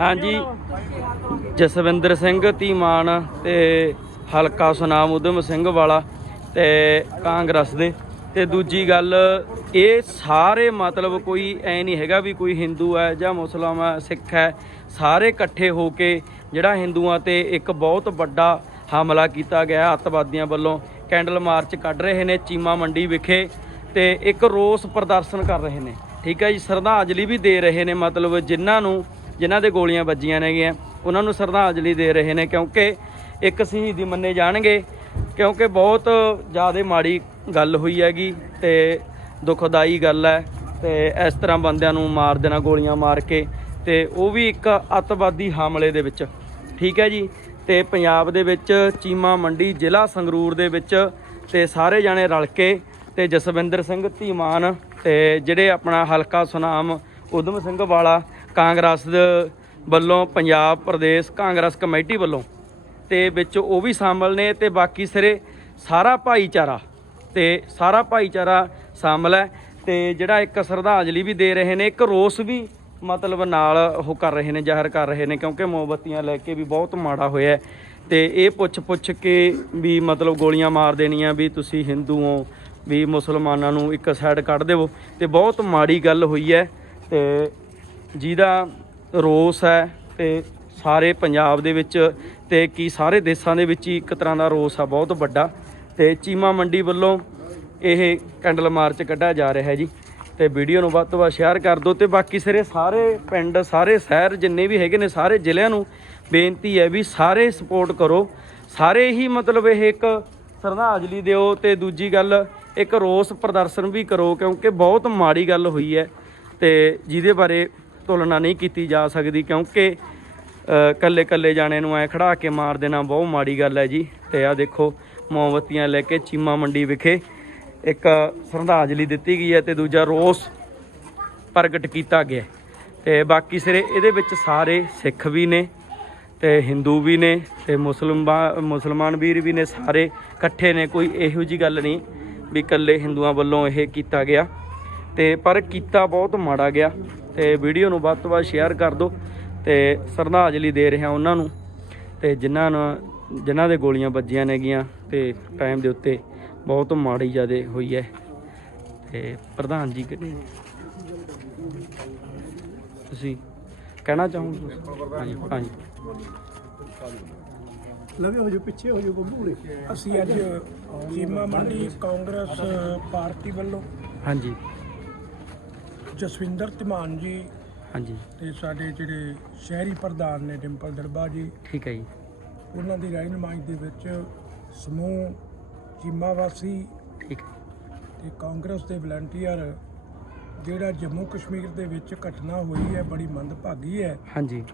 ਹਾਂਜੀ। ਜਸਵਿੰਦਰ ਸਿੰਘ ਧੀਮਾਨ ਤੇ ਹਲਕਾ ਸੁਨਾਮ ਉਦਮ ਸਿੰਘ ਵਾਲਾ ਤੇ ਕਾਂਗਰਸ ਦੇ। ਤੇ ਦੂਜੀ ਗੱਲ, ਇਹ ਸਾਰੇ ਮਤਲਬ ਕੋਈ ਐ ਨਹੀਂ ਹੈਗਾ ਵੀ ਕੋਈ ਹਿੰਦੂ ਹੈ ਜਾਂ ਮੁਸਲਮਾਨ ਹੈ, ਸਿੱਖ ਹੈ, ਸਾਰੇ ਇਕੱਠੇ ਹੋ ਕੇ ਜਿਹੜਾ ਹਿੰਦੂਆਂ ਤੇ ਇੱਕ ਬਹੁਤ ਵੱਡਾ ਹਮਲਾ ਕੀਤਾ ਗਿਆ ਅੱਤਵਾਦੀਆਂ ਵੱਲੋਂ। ਕੈਂਡਲ ਮਾਰਚ ਕੱਢ ਰਹੇ ਨੇ ਚੀਮਾ ਮੰਡੀ ਵਿਖੇ ਤੇ ਇੱਕ ਰੋਸ ਪ੍ਰਦਰਸ਼ਨ ਕਰ ਰਹੇ ਨੇ। ਠੀਕ ਹੈ ਜੀ, ਸ਼ਰਧਾਂਜਲੀ ਵੀ ਦੇ ਰਹੇ ਨੇ ਮਤਲਬ ਜਿਨ੍ਹਾਂ ਨੂੰ ਜਿਨ੍ਹਾਂ ਦੇ ਗੋਲੀਆਂ ਵੱਜੀਆਂ ਨੇਗੀਆਂ, ਉਹਨਾਂ ਨੂੰ ਸ਼ਰਧਾਂਜਲੀ ਦੇ ਰਹੇ ਨੇ ਕਿਉਂਕਿ ਇੱਕ ਸ਼ਹੀਦੀ ਮੰਨੇ ਜਾਣਗੇ, ਕਿਉਂਕਿ ਬਹੁਤ ਜ਼ਿਆਦਾ ਮਾੜੀ ਗੱਲ ਹੋਈ ਹੈਗੀ ਤੇ ਦੁਖਦਾਈ ਗੱਲ ਹੈ ਤੇ ਇਸ ਤਰ੍ਹਾਂ ਬੰਦਿਆਂ ਨੂੰ ਮਾਰ ਦੇਣਾ, ਗੋਲੀਆਂ ਮਾਰ ਕੇ ਤੇ ਉਹ ਵੀ ਇੱਕ ਅੱਤਵਾਦੀ ਹਮਲੇ ਦੇ ਵਿੱਚ। ਠੀਕ ਹੈ ਜੀ? ਤੇ ਪੰਜਾਬ ਦੇ ਵਿੱਚ ਚੀਮਾ ਮੰਡੀ ਜ਼ਿਲ੍ਹਾ ਸੰਗਰੂਰ ਦੇ ਵਿੱਚ ਤੇ ਸਾਰੇ ਜਾਣੇ ਰਲ ਕੇ ਤੇ ਜਸਵਿੰਦਰ ਸਿੰਘ ਧੀਮਾਨ ਤੇ ਜਿਹੜੇ ਆਪਣਾ ਹਲਕਾ ਸੁਨਾਮ ਉਦਮ ਸਿੰਘ ਵਾਲਾ ਕਾਂਗਰਸ ਵੱਲੋਂ ਪੰਜਾਬ ਪ੍ਰਦੇਸ਼ ਕਾਂਗਰਸ ਕਮੇਟੀ ਵੱਲੋਂ ਤੇ ਵਿੱਚ ਉਹ ਵੀ ਸ਼ਾਮਲ ਨੇ ਤੇ ਬਾਕੀ ਸਿਰੇ ਸਾਰਾ ਭਾਈਚਾਰਾ ਤੇ ਸਾਰਾ ਭਾਈਚਾਰਾ ਸ਼ਾਮਲ ਹੈ ਤੇ ਜਿਹੜਾ ਇੱਕ ਸ਼ਰਧਾਂਜਲੀ ਵੀ ਦੇ ਰਹੇ ਨੇ, ਇੱਕ ਰੋਸ ਵੀ ਮਤਲਬ ਨਾਲ ਉਹ ਕਰ ਰਹੇ ਨੇ, ਜ਼ਾਹਰ ਕਰ ਰਹੇ ਨੇ ਕਿਉਂਕਿ ਮੋਮਬੱਤੀਆਂ ਲੈ ਕੇ ਵੀ ਬਹੁਤ ਮਾੜਾ ਹੋਇਆ ਹੈ ਤੇ ਇਹ ਪੁੱਛ ਪੁੱਛ ਕੇ ਵੀ ਮਤਲਬ ਗੋਲੀਆਂ ਮਾਰ ਦੇਣੀਆਂ ਵੀ ਤੁਸੀਂ ਹਿੰਦੂ ਹੋ, ਵੀ ਮੁਸਲਮਾਨਾਂ ਨੂੰ ਇੱਕ ਸਾਈਡ ਕੱਢ ਦੇਵੋ ਤੇ ਬਹੁਤ ਮਾੜੀ ਗੱਲ ਹੋਈ ਹੈ ਤੇ ਜਿਹਦਾ ਰੋਸ ਹੈ ਤੇ ਸਾਰੇ ਪੰਜਾਬ ਦੇ ਵਿੱਚ ਤੇ ਕੀ ਸਾਰੇ ਦੇਸ਼ਾਂ ਦੇ ਵਿੱਚ ਹੀ ਇੱਕ ਤਰ੍ਹਾਂ ਦਾ ਰੋਸ ਆ, ਬਹੁਤ ਵੱਡਾ ਤੇ ਚੀਮਾ ਮੰਡੀ ਵੱਲੋਂ ਇਹ ਕੈਂਡਲ ਮਾਰਚ ਕੱਢਿਆ ਜਾ ਰਿਹਾ ਹੈ ਜੀ। ਤੇ ਵੀਡੀਓ ਨੂੰ ਵੱਧ ਤੋਂ ਵੱਧ ਸ਼ੇਅਰ ਕਰ ਦਿਓ ਤੇ ਬਾਕੀ ਸਾਰੇ ਸਾਰੇ ਪਿੰਡ, ਸਾਰੇ ਸ਼ਹਿਰ ਜਿੰਨੇ ਵੀ ਹੈਗੇ ਨੇ, ਸਾਰੇ ਜ਼ਿਲ੍ਹਿਆਂ ਨੂੰ ਬੇਨਤੀ ਹੈ ਵੀ ਸਾਰੇ ਸਪੋਰਟ ਕਰੋ। ਸਾਰੇ ਹੀ ਮਤਲਬ ਇਹ ਇੱਕ ਸ਼ਰਧਾਂਜਲੀ ਦਿਓ ਤੇ ਦੂਜੀ ਗੱਲ ਇੱਕ ਰੋਸ ਪ੍ਰਦਰਸ਼ਨ ਵੀ ਕਰੋ ਕਿਉਂਕਿ ਬਹੁਤ ਮਾੜੀ ਗੱਲ ਹੋਈ ਹੈ ਤੇ ਜਿਹਦੇ ਬਾਰੇ ਤੁਲਨਾ ਨਹੀਂ ਕੀਤੀ ਜਾ ਸਕਦੀ ਕਿਉਂਕਿ ਕੱਲੇ ਕੱਲੇ ਜਾਣੇ ਨੂੰ ਐ ਖੜਾ ਕੇ ਮਾਰ ਦੇਣਾ ਬਹੁਤ ਮਾੜੀ ਗੱਲ ਹੈ ਜੀ। ਤੇ ਆ ਦੇਖੋ, ਮੋਮਬੱਤੀਆਂ ਲੈ ਕੇ ਚੀਮਾ ਮੰਡੀ ਵਿਖੇ ਇੱਕ ਸ਼ਰਧਾਂਜਲੀ ਦਿੱਤੀ ਗਈ ਹੈ ਤੇ ਦੂਜਾ ਰੋਸ ਪ੍ਰਗਟ ਕੀਤਾ ਗਿਆ ਹੈ। ਤੇ ਬਾਕੀ ਸਿਰੇ ਇਹਦੇ ਵਿੱਚ ਸਾਰੇ ਸਿੱਖ ਵੀ ਨੇ ਤੇ ਹਿੰਦੂ ਵੀ ਨੇ ਤੇ ਮੁਸਲਮਾਨ ਮੁਸਲਮਾਨ ਵੀਰ ਵੀ ਨੇ, ਸਾਰੇ ਇਕੱਠੇ ਨੇ, ਕੋਈ ਇਹੋ ਜੀ ਗੱਲ ਨਹੀਂ ਵੀ ਇਕੱਲੇ ਹਿੰਦੂਆਂ ਵੱਲੋਂ ਇਹ ਕੀਤਾ ਗਿਆ। ਤੇ ਪਰ ਕੀਤਾ ਬਹੁਤ ਮਾੜਾ ਗਿਆ। ਤੇ ਵੀਡੀਓ ਨੂੰ ਵੱਧ ਤੋਂ ਵੱਧ ਸ਼ੇਅਰ ਕਰ ਦਿਓ ਤੇ ਸ਼ਰਧਾਂਜਲੀ ਦੇ ਰਿਹਾ ਉਹਨਾਂ ਨੂੰ ਤੇ ਜਿਨ੍ਹਾਂ ਨੂੰ ਜਿਨ੍ਹਾਂ ਦੇ ਗੋਲੀਆਂ ਵੱਜੀਆਂ ਨੇਗੀਆਂ ਤੇ ਟਾਈਮ ਦੇ ਉੱਤੇ ਬਹੁਤ ਮਾੜੀ ਜ਼ਿਆਦੇ ਹੋਈ ਹੈ ਤੇ ਪ੍ਰਧਾਨ ਜੀ? ਤੁਸੀਂ ਕਹਿਣਾ ਚਾਹੋਗੇ? ਹਾਂਜੀ ਹਾਂਜੀ ਲਵੇ ਹੋ ਜੋ ਪਿੱਛੇ ਹੋ ਜੋ ਬੱਬੂ ਨੇ ਅਸੀਂ ਅੱਜ ਚੀਮਾ ਮੰਡੀ ਕਾਂਗਰਸ ਪਾਰਟੀ ਵੱਲੋਂ ਹਾਂਜੀ ਜਸਵਿੰਦਰ ਧਮਾਨ ਜੀ ਹਾਂਜੀ। ਤੇ ਸਾਡੇ ਜਿਹੜੇ ਸ਼ਹਿਰੀ ਪ੍ਰਧਾਨ ਨੇ ਡਿੰਪਲ ਦਰਬਾ ਜੀ ਠੀਕ ਹੈ ਜੀ। ਉਹਨਾਂ ਦੀ ਰਹਿਨੁਮਾਈ ਦੇ ਵਿੱਚ ਸਮੂਹ ਚੀਮਾ ਵਾਸੀ ਠੀਕ। ਤੇ ਕਾਂਗਰਸ ਦੇ ਵਲੰਟੀਅਰ ਜਿਹੜਾ ਜੰਮੂ ਕਸ਼ਮੀਰ ਦੇ ਵਿੱਚ ਘਟਨਾ ਹੋਈ ਹੈ ਬੜੀ ਮੰਦਭਾਗੀ ਹੈ। ਹਾਂਜੀ।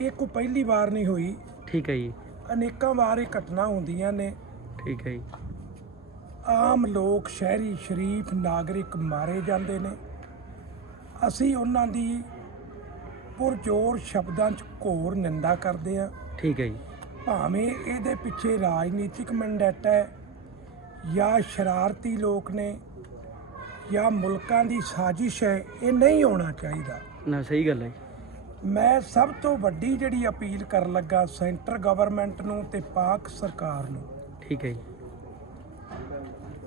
ਇਹ ਕੋਈ ਪਹਿਲੀ ਵਾਰ ਨਹੀਂ ਹੋਈ। ਠੀਕ ਹੈ ਜੀ। ਅਨੇਕਾਂ ਵਾਰ ਇਹ ਘਟਨਾ ਹੁੰਦੀਆਂ ਨੇ। ਠੀਕ ਹੈ ਜੀ। ਆਮ ਲੋਕ ਸ਼ਹਿਰੀ ਸ਼ਰੀਫ ਨਾਗਰਿਕ ਮਾਰੇ ਜਾਂਦੇ ਨੇ। ਅਸੀਂ ਉਹਨਾਂ ਦੀ ਪੁਰਜੋਰ ਸ਼ਬਦਾਂ 'ਚ ਘੋਰ ਨਿੰਦਾ ਕਰਦੇ ਆ ਠੀਕ ਹੈ ਜੀ। ਭਾਵੇਂ ਇਹਦੇ ਪਿੱਛੇ ਰਾਜਨੀਤਿਕ ਮੰਡੈਟਾ ਹੈ ਜਾਂ ਸ਼ਰਾਰਤੀ ਲੋਕ ਨੇ ਜਾਂ ਮੁਲਕਾਂ ਦੀ ਸਾਜ਼ਿਸ਼ ਹੈ ਇਹ ਨਹੀਂ ਹੋਣਾ ਚਾਹੀਦਾ। ਨਾ ਸਹੀ ਗੱਲ ਹੈ। ਮੈਂ ਸਭ ਤੋਂ ਵੱਡੀ ਜਿਹੜੀ ਅਪੀਲ ਕਰਨ ਲੱਗਾ ਸੈਂਟਰ ਗਵਰਨਮੈਂਟ ਨੂੰ ਤੇ ਪਾਕ ਸਰਕਾਰ ਨੂੰ। ਠੀਕ ਹੈ ਜੀ।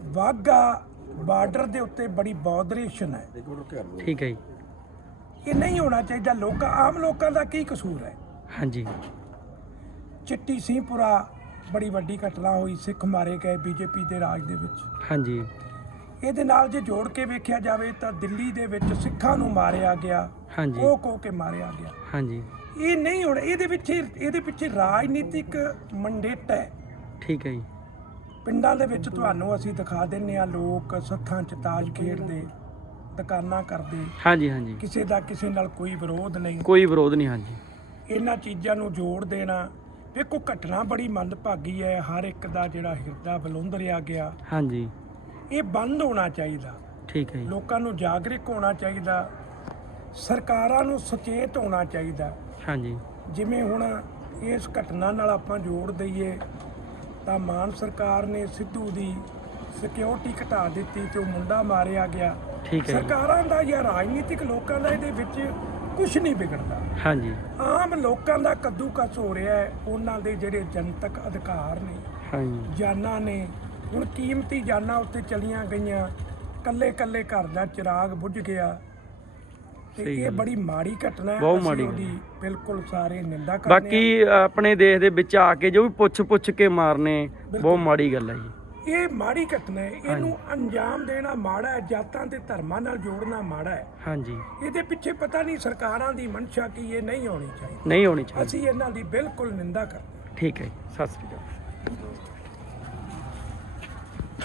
ਵਾਗਾ ਬਾਰਡਰ ਦੇ ਉੱਤੇ ਬੜੀ ਬੌਦਰੇਸ਼ਨ ਹੈ। ਠੀਕ ਹੈ ਜੀ। ਇਹ ਨਹੀਂ ਹੋਣਾ ਚਾਹੀਦਾ। ਲੋਕਾਂ ਆਮ ਲੋਕਾਂ ਦਾ ਕੀ ਕਸੂਰ ਹੈ? ਹਾਂਜੀ। ਚਿੱਟੀ ਸਿੰਘਪੁਰਾ ਬੜੀ ਵੱਡੀ ਘਟਨਾ ਹੋਈ ਸਿੱਖ ਮਾਰੇ ਗਏ ਬੀਜੇਪੀ ਦੇ ਰਾਜ ਦੇ ਵਿੱਚ। ਹਾਂਜੀ। ਇਹਦੇ ਨਾਲ ਜੇ ਜੋੜ ਕੇ ਵੇਖਿਆ ਜਾਵੇ ਤਾਂ ਦਿੱਲੀ ਦੇ ਵਿੱਚ ਸਿੱਖਾਂ ਨੂੰ ਮਾਰਿਆ ਗਿਆ। ਹਾਂਜੀ। ਉਹ ਕੋ ਕੇ ਮਾਰਿਆ ਗਿਆ। ਹਾਂਜੀ। ਇਹ ਨਹੀਂ ਹੋਣਾ ਇਹਦੇ ਵਿੱਚ ਇਹਦੇ ਪਿੱਛੇ ਰਾਜਨੀਤਿਕ ਮੰਡੇਟ ਹੈ। ਠੀਕ ਹੈ ਜੀ। ਪਿੰਡਾਂ ਦੇ ਵਿੱਚ ਤੁਹਾਨੂੰ ਅਸੀਂ ਦਿਖਾ ਦਿੰਨੇ ਆ ਲੋਕ ਸੱਥਾਂ 'ਚ ਤਾਜ ਖੇਡਦੇ ਦੁਕਾਨਾਂ ਕਰਦੇ। ਹਾਂਜੀ ਹਾਂਜੀ। ਕਿਸੇ ਦਾ ਕਿਸੇ ਨਾਲ ਕੋਈ ਵਿਰੋਧ ਨਹੀਂ। ਕੋਈ ਵਿਰੋਧ ਨਹੀਂ ਹਾਂਜੀ। ਇਹਨਾਂ ਚੀਜ਼ਾਂ ਨੂੰ ਜੋੜ ਦੇਣਾ। ਵੇਖੋ ਘਟਨਾ ਬੜੀ ਮੰਦਭਾਗੀ ਹੈ। ਹਰ ਇੱਕ ਦਾ ਜਿਹੜਾ ਹਿਰਦਾ ਬਲੁੰਦਰਿਆ ਗਿਆ। ਹਾਂਜੀ। ਇਹ ਬੰਦ ਹੋਣਾ ਚਾਹੀਦਾ। ਠੀਕ ਹੈ ਜੀ। ਲੋਕਾਂ ਨੂੰ ਜਾਗਰੂਕ ਹੋਣਾ ਚਾਹੀਦਾ। ਸਰਕਾਰਾਂ ਨੂੰ ਸੁਚੇਤ ਹੋਣਾ ਚਾਹੀਦਾ। ਹਾਂਜੀ। ਜਿਵੇਂ ਹੁਣ ਇਸ ਘਟਨਾ ਨਾਲ ਆਪਾਂ ਜੋੜ ਦਈਏ। ਤਾਂ ਮਾਨ ਸਰਕਾਰ ਨੇ ਸਿੱਧੂ ਦੀ ਸਿਕਿਉਰਿਟੀ ਘਟਾ ਦਿੱਤੀ ਤੇ ਉਹ ਮੁੰਡਾ ਮਾਰਿਆ ਗਿਆ। ਠੀਕ ਹੈ ਸਰਕਾਰਾਂ ਦਾ ਜਾਂ ਰਾਜਨੀਤਿਕ ਲੋਕਾਂ ਦਾ ਇਹਦੇ ਵਿੱਚ ਕੁਝ ਨਹੀਂ ਵਿਗੜਦਾ। ਹਾਂਜੀ। ਆਮ ਲੋਕਾਂ ਦਾ ਕੱਦੂਕਸ ਹੋ ਰਿਹਾ ਹੈ ਉਹਨਾਂ ਦੇ ਜਿਹੜੇ ਜਨਤਕ ਅਧਿਕਾਰ ਨੇ ਹਾਂਜੀ। ਜਾਨਾਂ ਨੇ ਹੁਣ ਕੀਮਤੀ ਜਾਨਾਂ ਉੱਤੇ ਚਲੀਆਂ ਗਈਆਂ ਕੱਲੇ ਕੱਲੇ ਘਰ ਦਾ ਚਿਰਾਗ ਬੁੱਝ ਗਿਆ। ਤੇ ਇਹ। ਬੜੀ ਮਾੜੀ ਘਟਨਾ ਹੈ ਬਹੁਤ ਮਾੜੀ ਬਿਲਕੁਲ ਸਾਰੇ ਨਿੰਦਾ ਕਰਦੇ ਬਾਕੀ ਆਪਣੇ ਦੇਸ਼ ਦੇ ਵਿੱਚ ਆ ਕੇ ਜੋ ਵੀ ਪੁੱਛ ਪੁੱਛ ਕੇ ਮਾਰਨੇ ਬਹੁਤ ਮਾੜੀ ਗੱਲ ਹੈ ਜੀ। ਇਹ ਮਾੜੀ ਘਟਨਾ ਹੈ। ਇਹਨੂੰ ਅੰਜਾਮ ਦੇਣਾ ਮਾੜਾ ਹੈ ਜਾਤਾਂ ਤੇ ਧਰਮਾਂ ਨਾਲ ਜੋੜਨਾ ਮਾੜਾ ਹੈ। ਹਾਂਜੀ। ਇਹਦੇ ਪਿੱਛੇ ਪਤਾ ਨਹੀਂ ਸਰਕਾਰਾਂ ਦੀ ਮਨਸ਼ਾ ਕੀ ਇਹ ਨਹੀਂ ਹੋਣੀ ਚਾਹੀਦੀ। ਨਹੀਂ ਹੋਣੀ ਚਾਹੀਦੀ। ਅਸੀਂ ਇਹਨਾਂ ਦੀ ਬਿਲਕੁਲ ਨਿੰਦਾ ਕਰਦੇ। ਠੀਕ ਹੈ ਸਤਿ ਸ੍ਰੀ ਅਕਾਲ।